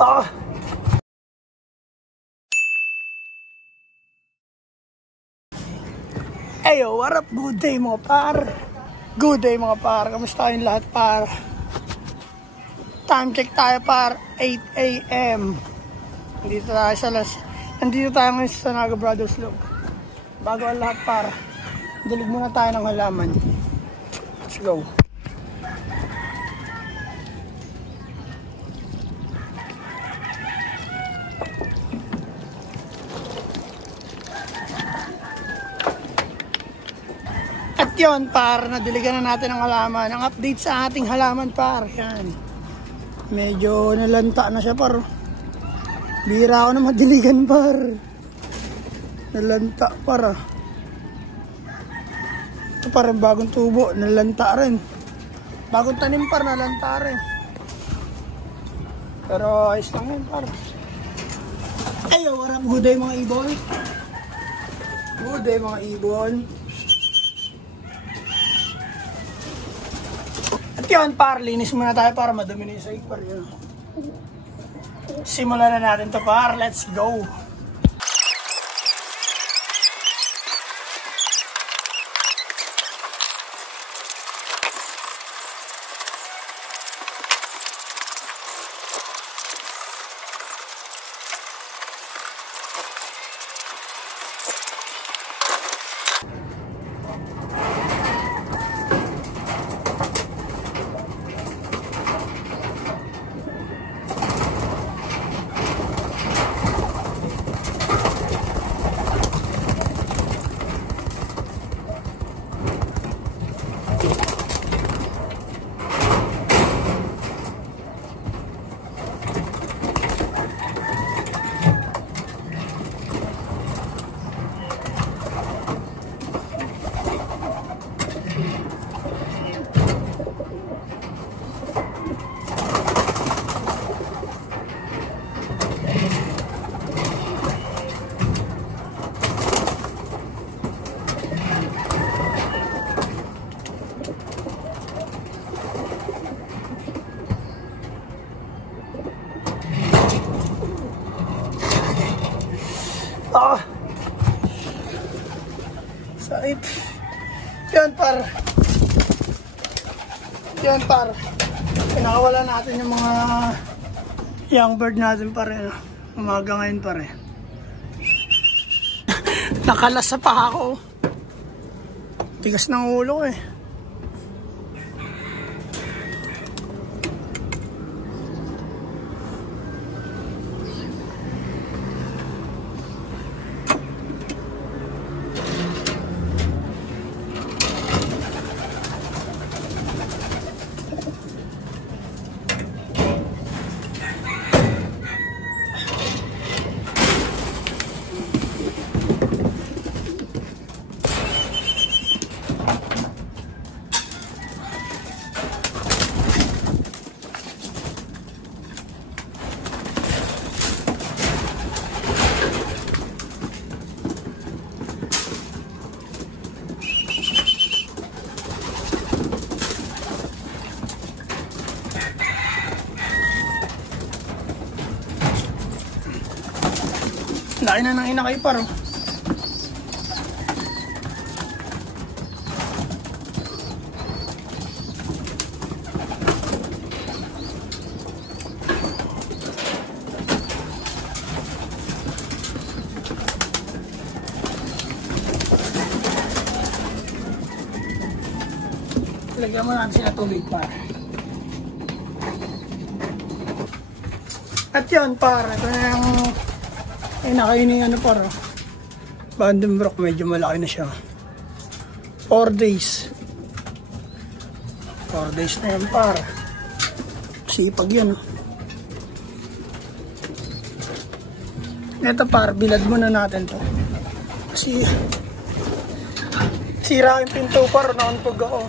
Ah! Ayo, what up? Good day mga par. Good day mga par. Kamusta kayong lahat par? Time check tayo par. 8 AM. Nandito tayo ngayon sa Naga Brothers Log. Bago ang lahat par, dilig muna tayo ng halaman. Let's go. At yun par, nadiligan na natin ang halaman. Ang update sa ating halaman par, yan. Medyo nalanta na siya par. Bira ako na madiligan par. Nalanta par. Ito parang bagong tubo, nalanta rin. Bagong tanim par, nalanta rin. Pero ayos lang yun par. Ayo, what up? Good day mga ibon. Good day mga ibon. At yun par, linis muna tayo para madumi na yung sahig par yun. Simulan na natin to par, let's go. Ah! Sakit. Yan par. Yan par. Pinakawala natin yung mga young bird natin pare. Umaga ngayon pare. Nakalas sa paha ko. Tigas ng ulo eh. Laki na ng inakay paro. Lagyan mo natin sila tubig par. At yun par, ito na yung nakainin ano par. Vandenbroek, medyo malaki na siya. 4 days. 4 days na yan par. Sipag yan oh. Ito par, bilad muna natin to. Kasi sira yung pinto par, naunpag ako.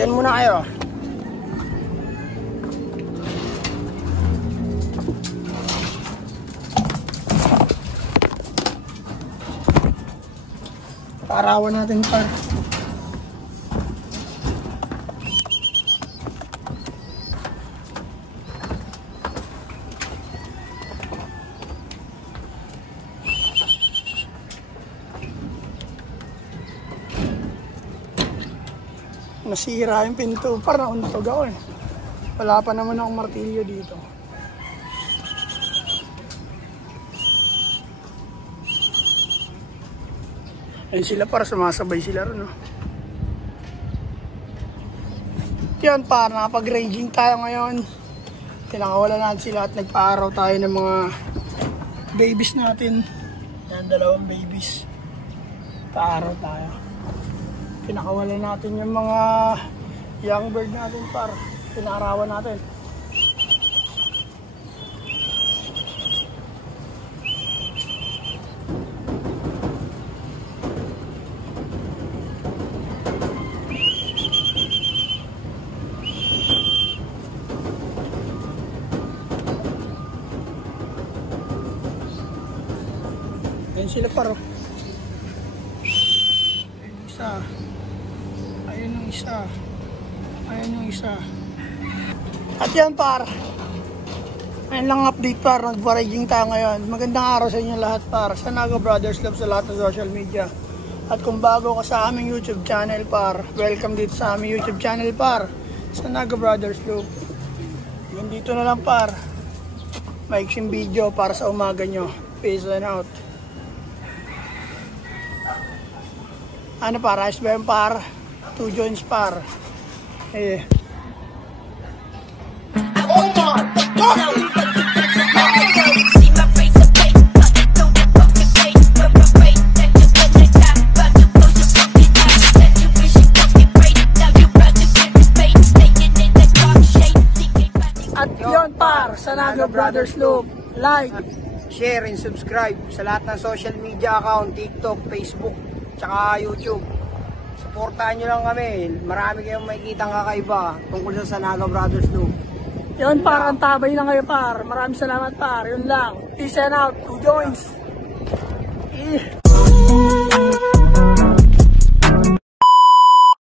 Yan muna kayo. Paarawan natin par. Nasira yung pinto par, nauntog ako eh. Wala pa naman akong martilyo dito. Ayun sila para sumasabay sila ron. No? Yan par, nakapag-ranging tayo ngayon. Pinakawala natin sila at nagpa-araw tayo ng mga babies natin. Yan, 2 babies. Pa-araw tayo. Pinakawala natin yung mga young bird natin par. Pinarawan natin. Ayan sila par. Ayun isa. Ayun yung isa. Ayun yung isa. At yan par. Ayun lang update par. Nag-foraging tayo ngayon. Magandang araw sa inyo lahat par. Sa Naga Brothers Love sa lahat ng social media. At kung bago ka sa aming YouTube channel par, welcome dito sa aming YouTube channel par. Sa Naga Brothers Love. Dito na lang par. Maiksing video para sa umaga nyo. Peace and out. Ano par? Rice ba yung par? 2 joints par. Eh. Oh my God! At yun par, sa Naga Brothers Loop, like, share, and subscribe sa lahat ng social media account, TikTok, Facebook, tsaka YouTube. Supportahan nyo lang kami. Marami kayong makikita kakaiba tungkol sa Naga Brothers Loop. Yun par, ang tabay na kayo par. Maraming salamat par. Yun lang. Peace and out. 2 joints.